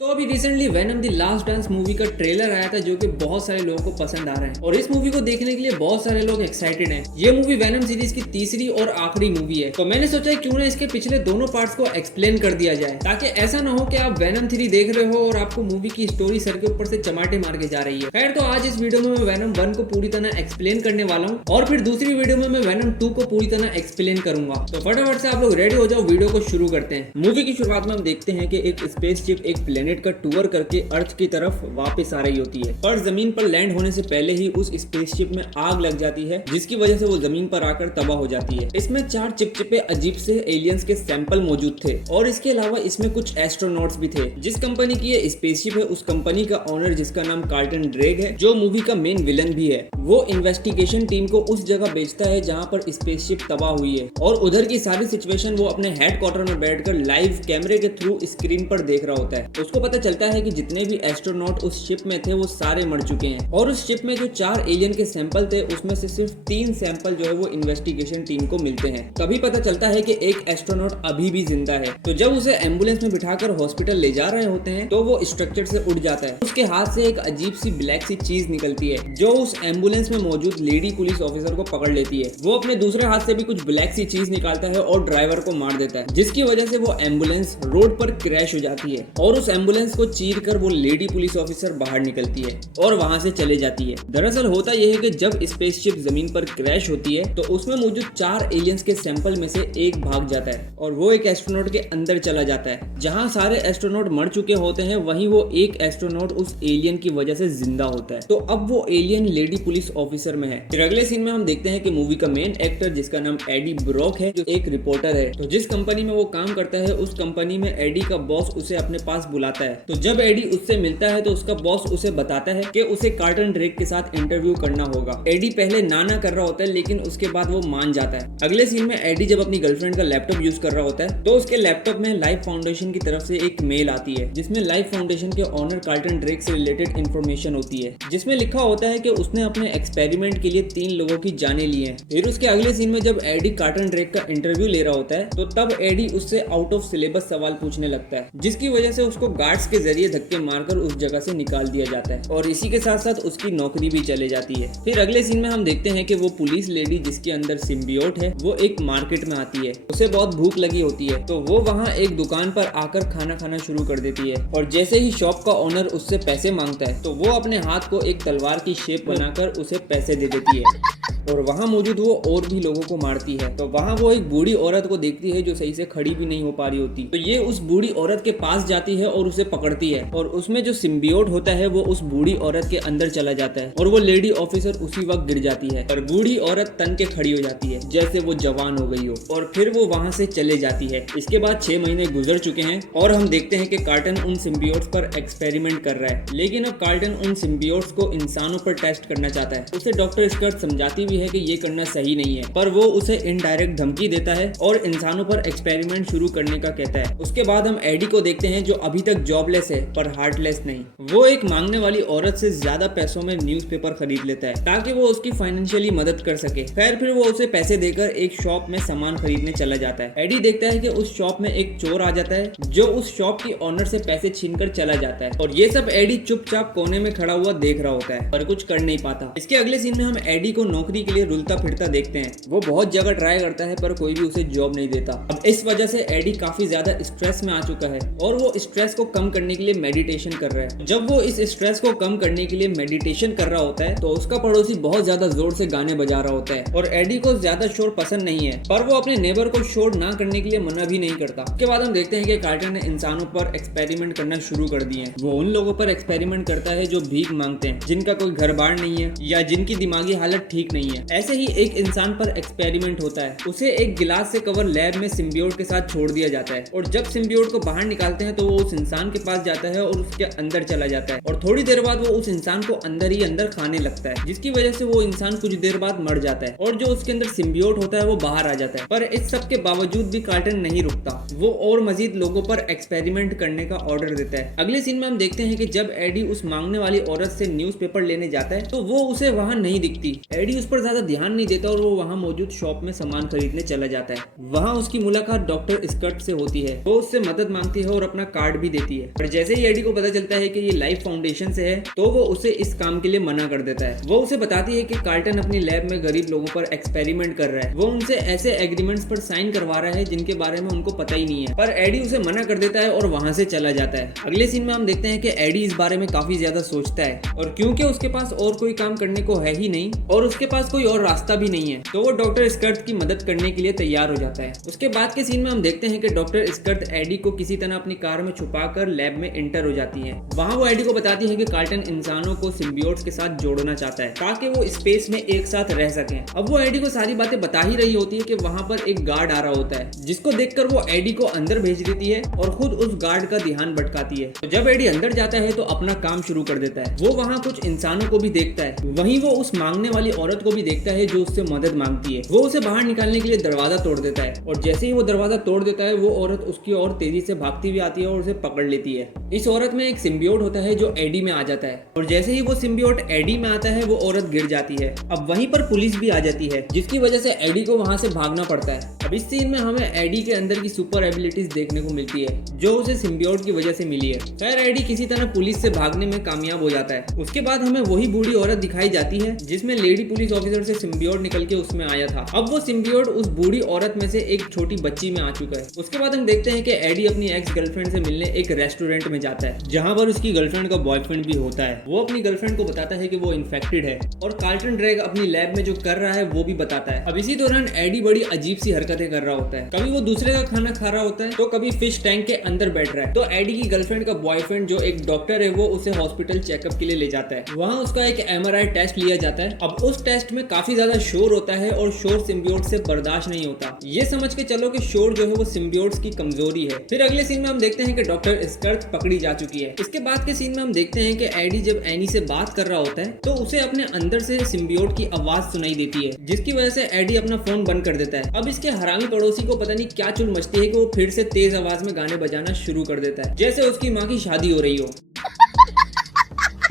तो अभी recently venom the last dance movie का ट्रेलर आया था जो कि बहुत सारे लोगों को पसंद आ रहा है और इस मूवी को देखने के लिए बहुत सारे लोग एक्साइटेड हैं। ये मूवी वेनम सीरीज की तीसरी और आखिरी मूवी है, तो मैंने सोचा क्यों ना इसके पिछले दोनों पार्ट्स को एक्सप्लेन कर दिया जाए, ताकि ऐसा ना हो कि आप वेनम 3 देख रहे हो और आपको मूवी की स्टोरी सर के ऊपर से चमाटे मार के जा रही है। खैर, तो आज इस वीडियो में मैं वेनम 1 को पूरी तरह एक्सप्लेन करने वाला हूँ और फिर दूसरी वीडियो में मैं वेनम 2 को पूरी तरह एक्सप्लेन करूंगा। तो फटाफट से आप लोग रेडी हो जाओ, वीडियो को शुरू करते हैं। मूवी की शुरुआत में हम देखते हैं कि एक स्पेसशिप एक प्लेनेट का टूर करके अर्थ की तरफ वापस आ रही होती है, पर जमीन पर लैंड होने से पहले ही उस स्पेसशिप में आग लग जाती है, जिसकी वजह से वो जमीन पर आकर तबाह हो जाती है। इसमें 4 चिपचिपे अजीब से एलियंस के सैंपल मौजूद थे और इसके अलावा इसमें कुछ एस्ट्रोनॉट्स भी थे। जिस कंपनी की ये स्पेसशिप है उस कंपनी का ओनर, जिसका नाम कार्टन ड्रेग है, जो मूवी का मेन विलन भी है, वो इन्वेस्टिगेशन टीम को उस जगह भेजता है जहाँ पर स्पेसशिप तबाह हुई है और उधर की सारी सिचुएशन वो अपने हेडक्वार्टर में बैठकर लाइव कैमरे के थ्रू स्क्रीन पर देख रहा होता है। उसको पता चलता है कि जितने भी एस्ट्रोनॉट उस शिप में थे वो सारे मर चुके हैं और उस शिप में जो 4 एलियन के सैंपल थे उसमें से सिर्फ 3 सैंपल जो है वो इन्वेस्टिगेशन टीम को मिलते हैं। तभी पता चलता है कि एक एस्ट्रोनॉट अभी भी जिंदा है। तो जब उसे एम्बुलेंस में बिठाकर हॉस्पिटल ले जा रहे होते हैं तो वो स्ट्रक्चर से उड़ जाता है। उसके हाथ से एक अजीब सी ब्लैक सी चीज निकलती है जो उस एम्बुलेंस में मौजूद लेडी पुलिस ऑफिसर को पकड़ लेती है। वो अपने दूसरे हाथ से भी कुछ ब्लैक सी चीज निकालता है और ड्राइवर को मार देता है, जिसकी वजह से वो एम्बुलेंस रोड पर क्रैश हो जाती है और उस एम्बुलेंस को चीर कर वो लेडी पुलिस ऑफिसर बाहर निकलती है और वहां से चले जाती है। दरअसल होता यह है कि जब स्पेसशिप जमीन पर क्रैश होती है तो उसमें मौजूद 4 एलियंस के सैंपल में से एक भाग जाता है और वो एक एस्ट्रोनॉट के अंदर चला जाता है। जहां सारे एस्ट्रोनॉट मर चुके होते हैं वहीं वो एक एस्ट्रोनॉट उस एलियन की वजह से जिंदा होता है। तो अब वो एलियन लेडी पुलिस ऑफिसर में है। फिर अगले सीन में हम देखते हैं कि मूवी का मेन एक्टर, जिसका नाम एडी ब्रॉक है, जो एक रिपोर्टर है, तो जिस कंपनी में वो काम करता है उस कंपनी में एडी का बॉस उसे अपने पास बुलाता है। तो जब एडी उससे मिलता है तो उसका बॉस उसे बताता है कि उसे कार्टन ड्रेक के साथ इंटरव्यू करना होगा। एडी पहले ना कर रहा होता है लेकिन उसके बाद वो मान जाता है। अगले सीन में एडी जब अपनी गर्लफ्रेंड का लैपटॉप यूज कर रहा होता है तो उसके लैपटॉप में लाइफ फाउंडेशन की तरफ से एक मेल आती है जिसमें लाइफ फाउंडेशन के ओनर कार्टन ड्रेक से रिलेटेड इंफॉर्मेशन होती है, जिसमें लिखा होता है कि उसने अपने एक्सपेरिमेंट के लिए 3 लोगों की जानें ली हैं। फिर उसके अगले सीन में जब एडी कार्टन ड्रेक का इंटरव्यू ले रहा होता है तो तब एडी उससे आउट ऑफ सिलेबस सवाल पूछने लगता है, जिसकी वजह से उसको गार्ड्स के जरिए धक्के मारकर उस जगह से निकाल दिया जाता है और इसी के साथ साथ उसकी नौकरी भी चले जाती है। फिर अगले सीन में हम देखते हैं कि वो पुलिस लेडी, जिसके अंदर सिम्बियोट है, वो एक मार्केट में आती है। उसे बहुत भूख लगी होती है तो वो वहाँ एक दुकान पर आकर खाना खाना शुरू कर देती है और जैसे ही शॉप का ओनर उससे पैसे मांगता है तो वो अपने हाथ को एक तलवार की शेप बनाकर उसे पैसे दे देती है और वहाँ मौजूद वो और भी लोगों को मारती है। तो वहाँ वो एक बूढ़ी औरत को देखती है जो सही से खड़ी भी नहीं हो पा रही होती, तो ये उस बूढ़ी औरत के पास जाती है और उसे पकड़ती है और उसमें जो सिम्बियोट होता है वो उस बूढ़ी औरत के अंदर चला जाता है और वो लेडी ऑफिसर उसी वक्त गिर जाती है और बूढ़ी औरत तन के खड़ी हो जाती है जैसे वो जवान हो गई हो और फिर वो वहाँ से चले जाती है। इसके बाद 6 महीने गुजर चुके हैं और हम देखते हैं कि कार्टन उन सिम्बियोट्स पर एक्सपेरिमेंट कर रहा है, लेकिन अब कार्टन उन सिम्बियोट्स को इंसानों पर टेस्ट करना चाहता है। उसे डॉक्टर स्कर्ट समझाती भी है कि ये करना सही नहीं है, पर वो उसे इनडायरेक्ट धमकी देता है और इंसानों पर एक्सपेरिमेंट शुरू करने का कहता है। उसके बाद हम एडी को देखते हैं जो अभी तक जॉबलेस है पर हार्टलेस नहीं। वो एक मांगने वाली औरत से ज्यादा पैसों में न्यूज़पेपर खरीद लेता है ताकि वो उसकी फाइनेंशियली मदद कर सके। फिर वो उसे पैसे देकर एक शॉप में सामान खरीदने चला जाता है। एडी देखता है कि उस शॉप में एक चोर आ जाता है जो उस शॉप की ओनर से पैसे छीनकर चला जाता है और ये सब एडी चुपचाप कोने में खड़ा हुआ देख रहा होता है पर कुछ कर नहीं पाता। इसके अगले सीन में हम एडी को नौकरी के लिए रुलता फिरता देखते हैं। वो बहुत जगह ट्राई करता है पर कोई भी उसे जॉब नहीं देता। अब इस वजह से एडी काफी ज्यादा स्ट्रेस में आ चुका है और वो स्ट्रेस को कम करने के लिए मेडिटेशन कर रहा है। जब वो इस स्ट्रेस को कम करने के लिए मेडिटेशन कर रहा होता है तो उसका पड़ोसी बहुत ज्यादा जोर से गाने बजा रहा होता है और एडी को ज्यादा शोर पसंद नहीं है, पर वो अपने नेबर को शोर ना करने के लिए मना भी नहीं करता। उसके बाद हम देखते हैं कि कार्टन ने इंसानों पर एक्सपेरिमेंट करना शुरू कर दिए हैं। वो उन लोगों पर एक्सपेरिमेंट करता है जो भीख मांगते हैं, जिनका कोई घर बार नहीं है या जिनकी दिमागी हालत ठीक नहीं है। ऐसे ही एक इंसान पर एक्सपेरिमेंट होता है। उसे एक गिलास से कवर लैब में सिम्बियोट के साथ छोड़ दिया जाता है और जब सिम्बियोट को बाहर निकालते हैं तो वो उस इंसान के पास जाता है और उसके अंदर चला जाता है और थोड़ी देर बाद वो उस इंसान को अंदर ही अंदर खाने लगता है, जिसकी वजह से वो इंसान कुछ देर बाद मर जाता है और जो उसके अंदर सिम्बियोट होता है वो बाहर आ जाता है। पर इस सब के बावजूद भी कार्टन नहीं रुकता, वो और मजीद लोगों पर एक्सपेरिमेंट करने का ऑर्डर देता है। अगले सीन में हम देखते हैं कि जब एडी उस मांगने वाली औरत से न्यूज़पेपर लेने जाता है तो वो उसे वहाँ नहीं दिखती। एडी उस पर ज्यादा ध्यान नहीं देता और वो वहाँ मौजूद शॉप में सामान खरीदने चला जाता है। वहाँ उसकी मुलाकात डॉक्टर स्कर्ट से होती है। वो उससे मदद मांगती है और अपना कार्ड भी देती है, पर जैसे ही एडी को पता चलता है कि ये लाइफ फाउंडेशन से है तो वो उसे इस काम के लिए मना कर देता है। वो उसे बताती है कि कार्टन अपनी लैब में गरीब लोगों पर एक्सपेरिमेंट कर रहा है। वो उनसे ऐसे एग्रीमेंट्स पर साइन करवा रहा है जिनके बारे में उनको पता ही नहीं है, पर एडी उसे मना कर देता है और वहां से चला जाता है। अगले सीन में हम देखते हैं कि एडी इस बारे में काफी ज्यादा सोचता है और क्योंकि उसके पास और कोई काम करने को है ही नहीं और उसके पास कोई और रास्ता भी नहीं है, तो वो डॉक्टर स्कर्ट की मदद करने के लिए तैयार हो जाता है। उसके बाद के सीन में हम देखते हैं कि डॉक्टर स्कर्ट एडी को किसी तरह अपनी कार में छुपाकर लैब में एंटर हो जाती है। वहां वो एडी को बताती है कि कार्टन इंसानों को सिम्बियोट्स के साथ जोड़ना चाहता है ताकि वो स्पेस में एक साथ रह सकें। अब वो एडी को सारी बातें बता ही रही होती है कि वहां पर एक गार्ड आ रहा होता है, जिसको देखकर वो एडी को अंदर भेज देती है और खुद उस गार्ड का ध्यान भटकाती है। तो जब एडी अंदर जाता है तो अपना काम शुरू कर देता है। वो वहाँ कुछ इंसानों को भी देखता है, वहीं वो उस मांगने वाली औरत को भी देखता है जो उससे मदद मांगती है। वो उसे बाहर निकालने के लिए दरवाजा तोड़ देता है और जैसे ही वो दरवाजा तोड़ देता है वो औरत उसकी ओर तेजी से भागती हुई आती है और उसे पकड़ लेती है। इस औरत में एक सिम्बियोट होता है जो एडी में आ जाता है और जैसे ही वो सिम्बियोट एडी में आता है वो औरत गिर जाती है। अब वहीं पर पुलिस भी आ जाती है, जिसकी वजह से एडी को वहां से भागना पड़ता है। अब इस सीन में हमें एडी के अंदर की सुपर एबिलिटीज देखने को मिलती है जो उसे सिम्बियोट की वजह से मिली है। खैर एडी किसी तरह पुलिस से भागने में कामयाब हो जाता है। उसके बाद हमें वही बूढ़ी औरत दिखाई जाती है जिसमें लेडी पुलिस ऑफिसर से सिम्बियोट निकल के उसमें आया था। अब वो सिम्बियोट उस बूढ़ी औरत में से एक छोटी बच्ची में आ चुका है। उसके बाद हम देखते हैं कि एडी अपनी एक्स गर्लफ्रेंड से मिलने एक रेस्टोरेंट में जाता है जहां पर उसकी गर्लफ्रेंड का बॉयफ्रेंड भी होता है। वो अपनी गर्लफ्रेंड को बताता है कि वो इन्फेक्टेड है और कार्टन ड्रैग अपनी लैब में जो कर रहा है वो भी बताता है। अब इसी दौरान एडी बड़ी अजीब सी हरकतें कर रहा होता है। कभी वो दूसरे का खाना खा रहा होता है तो कभी फिश टैंक के अंदर बैठ रहा है। तो एडी की गर्लफ्रेंड का बॉयफ्रेंड जो एक डॉक्टर है वो उसे हॉस्पिटल चेकअप के लिए ले जाता है। वहाँ उसका एक MRI टेस्ट लिया जाता है। अब उस टेस्ट में काफी ज्यादा शोर होता है और शोर सिम्बियोट से बर्दाश्त नहीं होता। ये समझ के चलो कि शोर जो है वो सिम्बियोट्स की कमजोरी है। फिर अगले सीन में हम देखते हैं कि डॉक्टर स्कर्ट पकड़ी जा चुकी है। इसके बाद के सीन में हम देखते हैं कि एडी जब एनी से बात कर रहा होता है तो उसे अपने अंदर से सिम्बियोट की आवाज सुनाई देती है, जिसकी वजह से एडी अपना फोन बंद कर देता है। अब इसके हरामी पड़ोसी को पता नहीं क्या चुल मचती है कि वो फिर से तेज आवाज में गाने बजाना शुरू कर देता है जैसे उसकी माँ की शादी हो रही हो।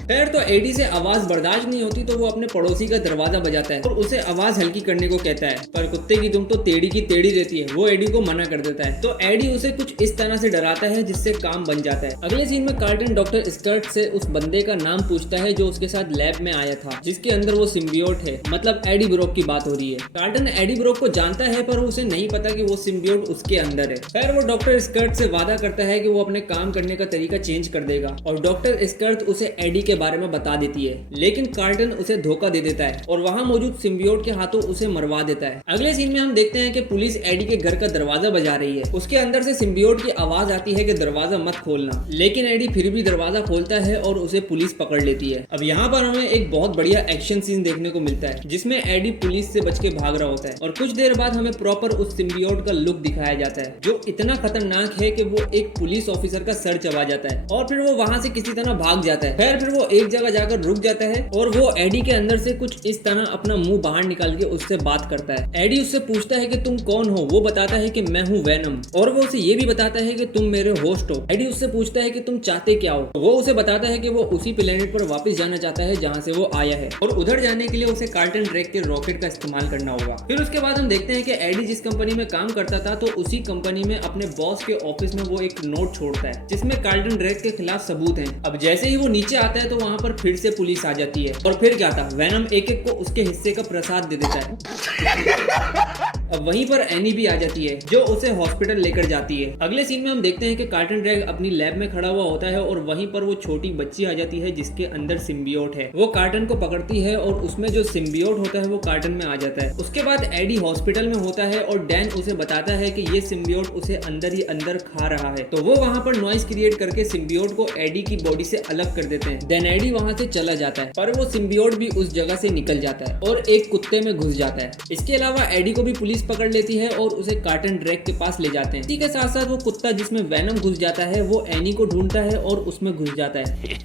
खैर तो एडी से आवाज बर्दाश्त नहीं होती तो वो अपने पड़ोसी का दरवाजा बजाता है और उसे आवाज हल्की करने को कहता है, पर कुत्ते की तुम तो टेढ़ी की टेढ़ी रहती है। वो एडी को मना कर देता है। तो एडी उसे कुछ इस तरह से डराता है जिससे काम बन जाता है। अगले सीन में कार्टन डॉक्टर स्कर्ट से उस बंदे का नाम पूछता है जो उसके साथ लैब में आया था, जिसके अंदर वो सिम्बियोट है, मतलब एडी ब्रोक की बात हो रही है। कार्टन एडी ब्रोक को जानता है पर उसे नहीं पता कि वो सिम्बियोट उसके अंदर है। खैर वो डॉक्टर स्कर्ट से वादा करता है कि वो अपने काम करने का तरीका चेंज कर देगा और डॉक्टर स्कर्ट उसे एडी के बारे में बता देती है, लेकिन कार्टन उसे धोखा दे देता है और वहां मौजूद सिम्बियोट के हाथों उसे मरवा देता है। अगले सीन में हम देखते हैं कि पुलिस एडी के घर का दरवाजा बजा रही है। उसके अंदर से सिम्बियोट की आवाज आती है कि दरवाजा मत खोलना, लेकिन एडी फिर भी दरवाजा खोलता है और उसे पुलिस पकड़ लेती है। अब यहाँ पर हमें एक बहुत बढ़िया एक्शन सीन देखने को मिलता है जिसमें एडी पुलिस से बच के भाग रहा होता है और कुछ देर बाद हमें प्रॉपर उस सिम्बियोट का लुक दिखाया जाता है जो इतना खतरनाक है कि वो एक पुलिस ऑफिसर का सर चबा जाता है और फिर वो वहां से किसी तरह भाग जाता है। फिर वो एक जगह जाकर रुक जाता है और वो एडी के अंदर से कुछ इस तरह अपना मुंह बाहर निकाल के उससे बात करता है। एडी उससे पूछता है कि तुम कौन हो। वो बताता है कि मैं हूँ वेनम और वो उसे ये भी बताता है कि तुम मेरे होस्ट हो। एडी उससे पूछता है कि तुम चाहते क्या हो। वो उसे बताता है कि वो उसी प्लेनेट पर वापस जाना चाहता है जहाँ से वो आया है और उधर जाने के लिए उसे कार्टन ड्रैग के रॉकेट का इस्तेमाल करना होगा। फिर उसके बाद हम देखते हैं कि एडी जिस कंपनी में काम करता था तो उसी कंपनी में अपने बॉस के ऑफिस में वो एक नोट छोड़ता है जिसमें कार्टन ड्रैग के खिलाफ सबूत हैं। अब जैसे ही वो नीचे आता है तो वहाँ पर फिर से पुलिस आ जाती है और फिर क्या था, वेनम एक एक को उसके हिस्से का प्रसाद दे देता है। अब वहीं पर एनी भी आ जाती है जो उसे हॉस्पिटल लेकर जाती है। अगले सीन में हम देखते हैं कि कार्टन ड्रैग अपनी लैब में खड़ा हुआ होता है और वहीं पर वो छोटी बच्ची आ जाती है जिसके अंदर सिम्बियोट है। वो कार्टन को पकड़ती है और उसमें जो सिम्बियोट होता है वो कार्टन में आ जाता है। उसके बाद एडी हॉस्पिटल में होता है और डैन उसे बताता है कि ये सिम्बियोट उसे अंदर ही अंदर खा रहा है। तो वो वहाँ पर नॉइस क्रिएट करके सिम्बियोट को एडी की बॉडी से अलग कर देते हैं। देन एडी वहाँ से चला जाता है पर वो सिम्बियोट भी उस जगह से निकल जाता है और एक कुत्ते में घुस जाता है। इसके अलावा एडी को भी पुलिस पकड़ लेती है और उसे कार्टन ड्रैग के पास ले जाते हैं। इसी के साथ साथ वो कुत्ता जिसमें वेनम घुस जाता है वो एनी को ढूंढता है और उसमें घुस जाता है।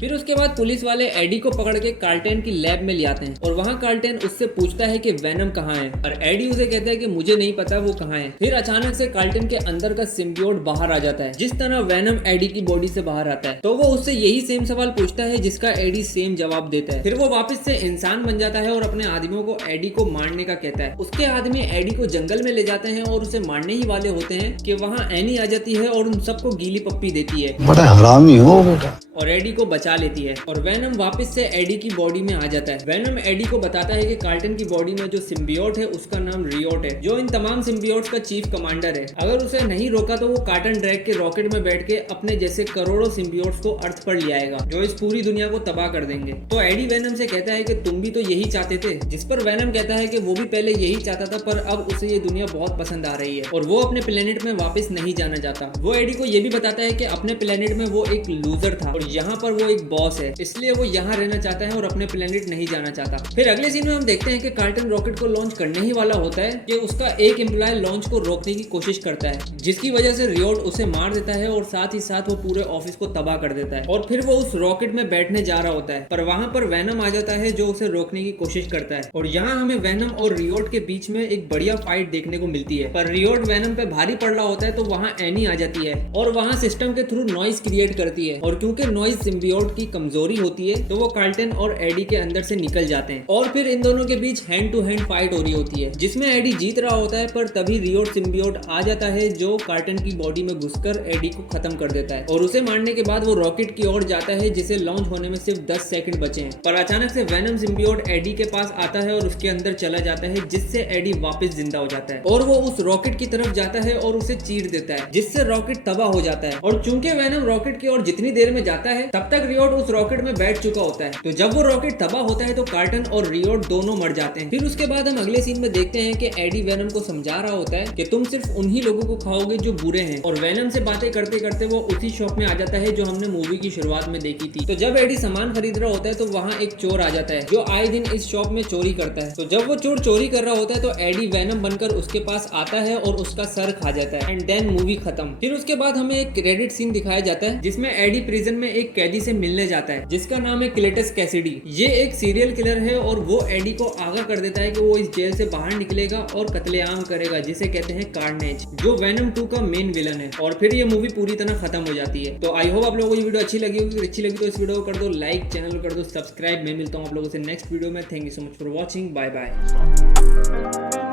फिर उसके बाद पुलिस वाले एडी को पकड़ के कार्ल्टन की लैब में ले आते हैं और वहाँ कार्ल्टन उससे पूछता है कि वेनम कहाँ है और एडी उसे कहता है कि मुझे नहीं पता वो कहाँ है। फिर अचानक से कार्ल्टन के अंदर का सिम्बियोट बाहर आ जाता है, जिस तरह वेनम एडी की बॉडी से बाहर आता है। तो वो उससे यही सेम सवाल पूछता है जिसका एडी सेम जवाब देता है। फिर वो वापस से इंसान बन जाता है और अपने आदमियों को एडी को मारने का कहता है। उसके आदमी एडी को जंगल में ले जाते हैं और उसे मारने ही वाले होते हैं कि वहाँ एनी आ जाती है और उन सबको गीली पप्पी देती है। बड़ा हरामी हो बेटा। और एडी को बचा लेती है और वेनम वापस से एडी की बॉडी में आ जाता है। वेनम एडी को बताता है कि कार्ल्टन की बॉडी में जो सिम्बियोट है उसका नाम रियोट है, जो इन तमाम सिम्बियोट्स का चीफ कमांडर है। अगर उसे नहीं रोका तो वो कार्टन ड्रैग के रॉकेट में बैठ के अपने जैसे करोड़ों सिम्बियोट्स को अर्थ पर ले आएगा, जो इस पूरी दुनिया को तबाह कर देंगे। तो एडी वेनम से कहता है कि तुम भी तो यही चाहते थे, जिस पर वेनम कहता है कि वो भी पहले यही चाहता था पर अब उसे ये दुनिया बहुत पसंद आ रही है और वो अपने प्लेनेट में वापस नहीं जाना चाहता। वो एडी को ये भी बताता है कि अपने प्लेनेट में वो एक लूजर था और यहाँ पर वो एक बॉस है, इसलिए वो यहाँ रहना चाहता है और अपने प्लेनेट नहीं जाना चाहता। फिर अगले सीन में हम देखते हैं कि कार्ल्टन रॉकेट को लॉन्च करने ही वाला होता है कि उसका एक एम्प्लॉय लॉन्च को रोकने की कोशिश करता है, जिसकी वजह से रियोट उसे मार देता है और साथ ही साथ वो पूरे ऑफिस को तबाह कर देता है। और फिर वो उस रॉकेट में बैठने जा रहा होता है पर वहाँ पर वेनम आ जाता है जो उसे रोकने की कोशिश करता है। और यहाँ हमें वेनम और रियोट के बीच में एक बढ़िया फाइट देखने को मिलती है, पर रियोट वेनम पे भारी पड़ रहा होता है तो वहाँ एनी आ जाती है और वहाँ सिस्टम के थ्रू नॉइज क्रिएट करती है और क्योंकि नॉइज सिम्बियोट की कमजोरी होती है तो वो कार्ल्टन और एडी के अंदर से निकल जाते हैं और फिर इन दोनों के बीच हैंड टू हैंड फाइट हो रही होती है, जिसमें एडी जीत रहा होता है। पर तभी रियोट सिम्बियोट आ जाता है जो कार्ल्टन की बॉडी में घुसकर एडी को खत्म कर देता है और उसे मारने के बाद वो रॉकेट की ओर जाता है जिसे लॉन्च होने में सिर्फ 10 सेकंड बचे हैं। पर अचानक से वेनम सिम्बियोट एडी के पास आता है और उसके अंदर चला जाता है, जिससे एडी वापस जिंदा हो जाता है और वो उस रॉकेट की तरफ जाता है और उसे चीर देता है, जिससे रॉकेट तबाह हो जाता है। और चूंकि वेनम रॉकेट की ओर जितनी देर में जाता है तब तक रियोट उस रॉकेट में बैठ चुका होता है। तो जब वो रॉकेट तबाह होता है तो कार्ल्टन और रियोट दोनों मर जाते हैं। फिर उसके बाद हम अगले सीन में देखते हैं कि एडी वेनम को समझा रहा होता है कि तुम सिर्फ उन्हीं लोगों को खाओगे जो बुरे हैं। और वेनम से बातें करते करते वो उसी शॉप में आ जाता है जो हमने मूवी की शुरुआत में देखी थी। तो जब एडी सामान खरीद रहा होता है तो वहाँ एक चोर आ जाता है जो आए दिन इस शॉप में चोरी करता है। तो जब वो चोर चोरी कर रहा होता है तो एडी वेनम बनकर उसके पास आता है और उसका सर खा जाता है एंड देन मूवी खत्म। फिर उसके बाद हमें एक क्रेडिट सीन दिखाया जाता है जिसमें एडी प्रिजन में एक कैदी से मिलने जाता है जिसका नाम है क्लेटस कैसिडी। ये एक सीरियल किलर है और वो एडी को आगाह कर देता है कि वो इस जेल से बाहर निकलेगा और कत्लेआम करेगा, जिसे कहते हैं कार्नेज, जो वेनम 2 का मेन विलन है। और फिर ये मूवी पूरी तरह खत्म हो जाती है। तो आई होप आप लोगों को ये वीडियो अच्छी लगी होगी। अच्छी लगी तो इस वीडियो को कर दो लाइक, चैनल को कर दो सब्सक्राइब। मैं मिलता हूँ आप लोगों से नेक्स्ट वीडियो में। Thank you so much for watching. Bye bye.